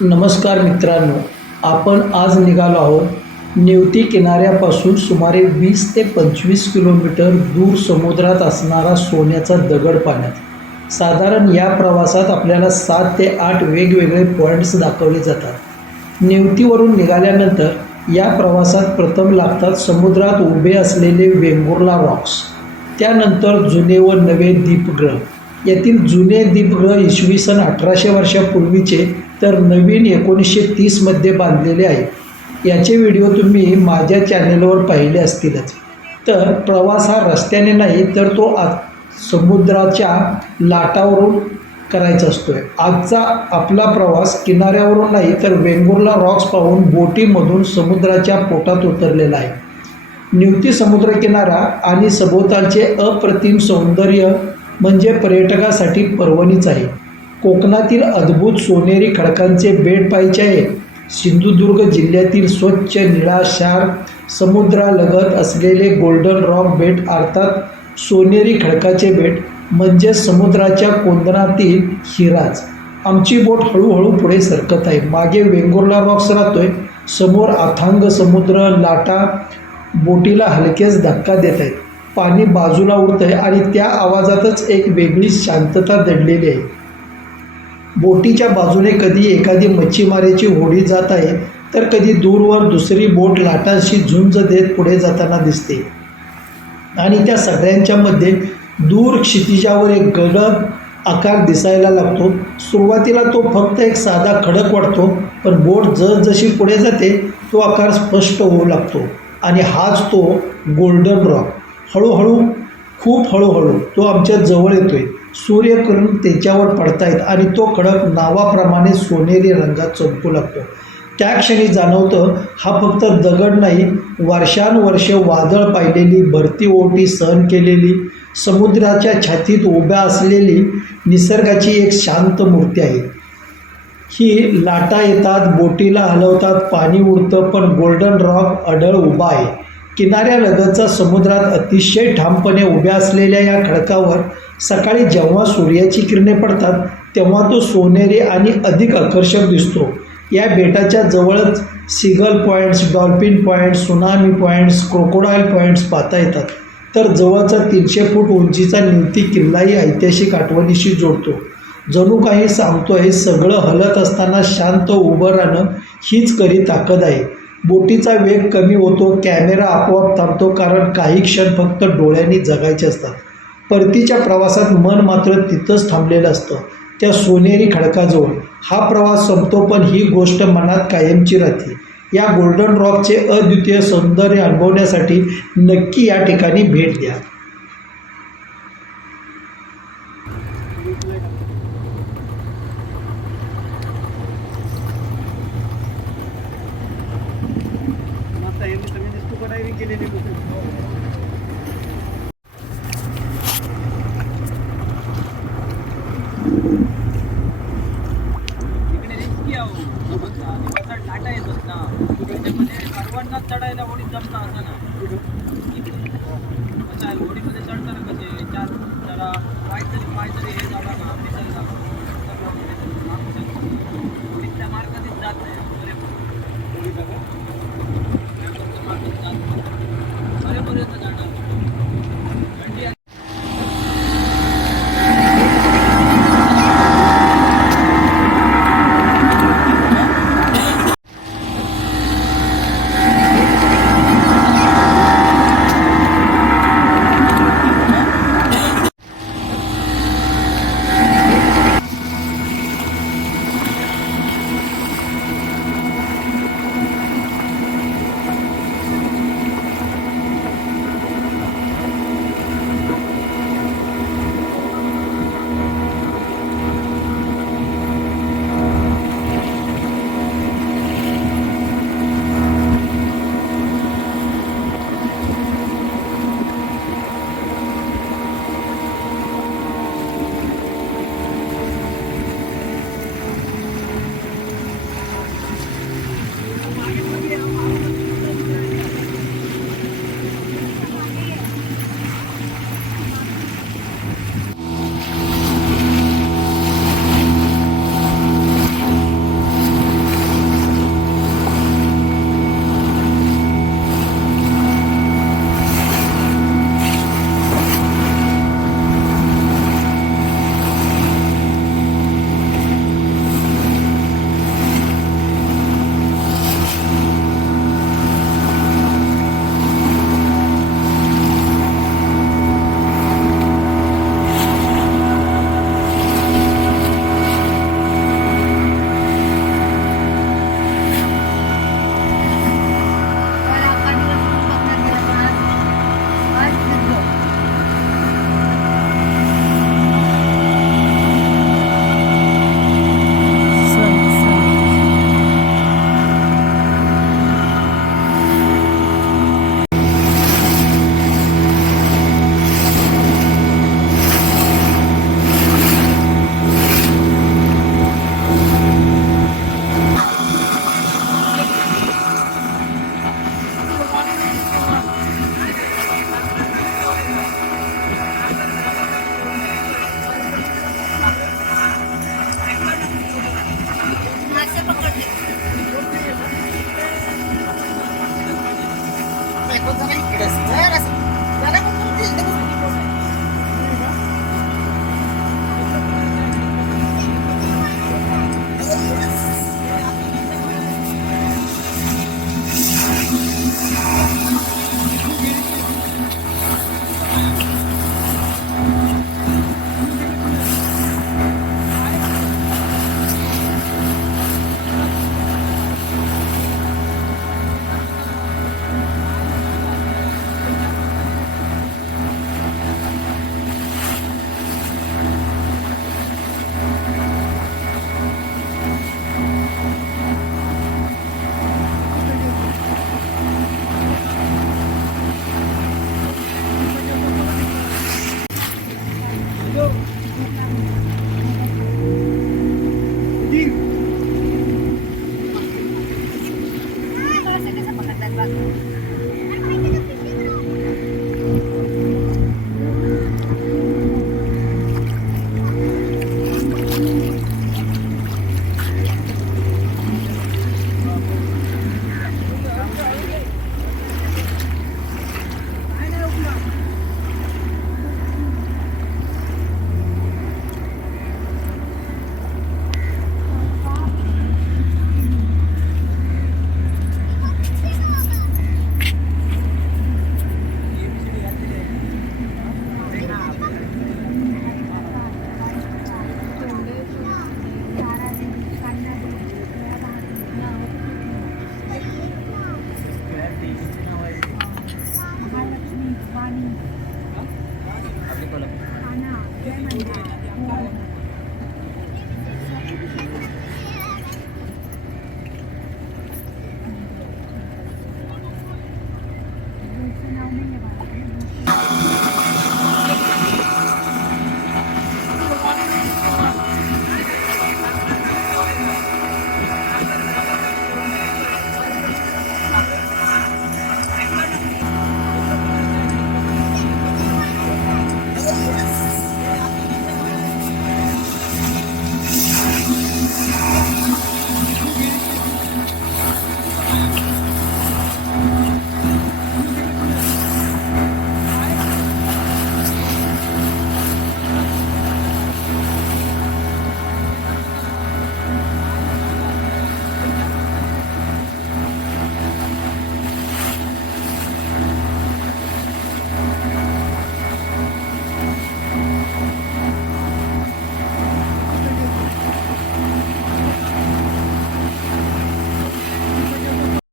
नमस्कार मित्रांनो, आपण आज निघालो आहोत नेवती किनाऱ्यापासून सुमारे 20 ते 25 किलोमीटर दूर समुद्रात असणारा सोन्याचा दगड पाण्यात। साधारण या प्रवासात आपल्याला 7 ते 8 वेगवेगळे पॉईंट्स दाखवले जातात। नेवतीवरून निघाल्यानंतर या प्रवासात प्रथम लागतात समुद्रात उभे असलेले वेंगुर्ला रॉक्स, त्यानंतर जुने व नवे दीपगृह। यातील जुने दीपगृह इसवी सन 1800 वर्षापूर्वीचे, तर नवीन 1930 मध्ये बांधलेले आहेत। याचे व्हिडिओ तुम्ही माझ्या चॅनेलवर पाहिले असतीलच। तर प्रवास हा रस्त्याने नाही, तर तो समुद्राच्या लाटावरून करायचा असतो। आजचा आपला प्रवास किनाऱ्यावरून नाही, तर वेंगुर्ला रॉक्स पाहून बोटीमधून समुद्राच्या पोटात उतरलेला आहे। नेवती समुद्रकिनारा आणि सभोवतालचे अप्रतिम सौंदर्य म्हणजे पर्यटकासाठी पर्वणीच आहे। कोकणातील अद्भुत सोनेरी खडकांचे बेट पाहायचे आहे, सिंधुदुर्ग जिल्ह्यातील स्वच्छ निळाशार समुद्रालगत असलेले गोल्डन रॉक बेट अर्थात सोनेरी खडकाचे बेट म्हणजे समुद्राच्या कोंदणातील हिराच। आमची बोट हळूहळू पुढे सरकत आहे। मागे वेंगुर्ला रॉक्स राहतोय, समोर अथांग समुद्र लाटा बोटीला हलकेच धक्का देत आहेत। पाणी बाजूला उडतंय आणि त्या आवाजातच एक वेगळी शांतता दडलेली आहे। बोटीच्या बाजूने कधी एखादी मच्छीमाराची होडी जात आहे, तर कधी दूरवर दुसरी बोट लाटांशी झुंज देत पुढे जाताना दिसते। आणि त्या सगळ्यांच्या मध्ये दूर क्षितिजावर एक गडद आकार दिसायला लागतो। सुरुवातीला तो फक्त एक साधा खडक वाटतो, पण बोट जसजशी पुढे जाते तो आकार स्पष्ट होऊ लागतो आणि हाच तो गोल्डन रॉक। हळूहळू, खूप हळूहळू तो आमच्या जवळ येतोय। सूर्यकिरण त्याच्यावर पडतायत आणि तो खडक नावाप्रमाणे सोनेरी रंगात चमकू लागतो। त्या क्षणी जाणवतं, हा फक्त दगड नाही, वर्षानुवर्षे वादळ पाहिलेली, भरती ओहोटी सहन केलेली, समुद्राच्या छातीत उभ्या असलेली निसर्गाची एक शांत मूर्ती आहे। ही लाटा येतात, बोटीला हलवतात, पाणी उडतं, पण गोल्डन रॉक अढळ उभा आहे। किनाऱ्यालगतचा समुद्रात अतिशय ठामपणे उभ्या असलेल्या या खडकावर सकाळी जेव्हा सूर्याची किरणे पडतात, तेव्हा तो सोनेरी आणि अधिक आकर्षक दिसतो। या बेटाच्या जवळच seagull points, dolphin points, tsunami points, crocodile points पाहता येतात। तर जवळचा 300 फूट उंचीचा नेवती किल्लाही ऐतिहासिक आठवणीशी जोडतो। जणू काही सांगतोय, सगळं हलत असताना शांत उभं राहणं हीच खरी ताकद आहे। बोटीचा वेग कमी होतो, कॅमेरा आपोआप थांबतो, कारण काही क्षण फक्त डोळ्यांनी जगायचे असतात। परतीच्या प्रवासात मन मात्र तिथंच थांबलेलं असतं, त्या सोनेरी खडकाजवळ। हा प्रवास संपतो, पण ही गोष्ट मनात कायमची राहते। या गोल्डन रॉकचे अद्वितीय सौंदर्य अनुभवण्यासाठी नक्की या ठिकाणी भेट द्या। लाटा येतात ना, त्याच्यामध्ये सर्वांनाच चढायला कोणी जमतं असं ना।